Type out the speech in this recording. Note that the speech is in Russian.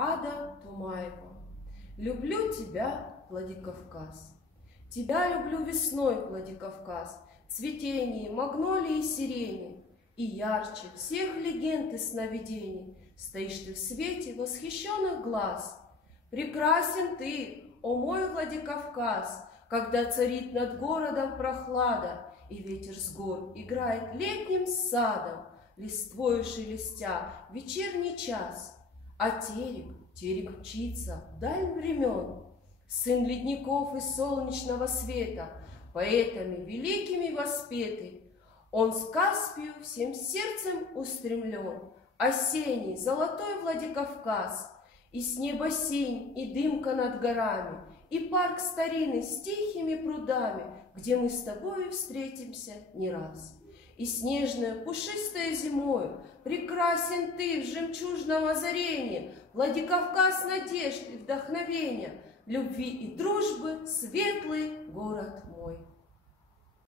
Ада Тумаева. Люблю тебя, Владикавказ. Тебя люблю весной, Владикавказ, цветение магнолии и сирени. И ярче всех легенд и сновидений стоишь ты в свете восхищенных глаз. Прекрасен ты, о мой Владикавказ, когда царит над городом прохлада, и ветер с гор играет летним садом, листвою шелестя в вечерний час. А терек мчится вдаль времен, сын ледников и солнечного света, поэтами великими воспетый. Он с Каспию всем сердцем устремлен, осенний золотой Владикавказ, и с неба синь, и дымка над горами, и парк старинный с тихими прудами, где мы с тобою встретимся не раз. И снежная пушистая зимою прекрасен ты в жемчужном озарении, Владикавказ надежд и вдохновения, любви и дружбы светлый город мой.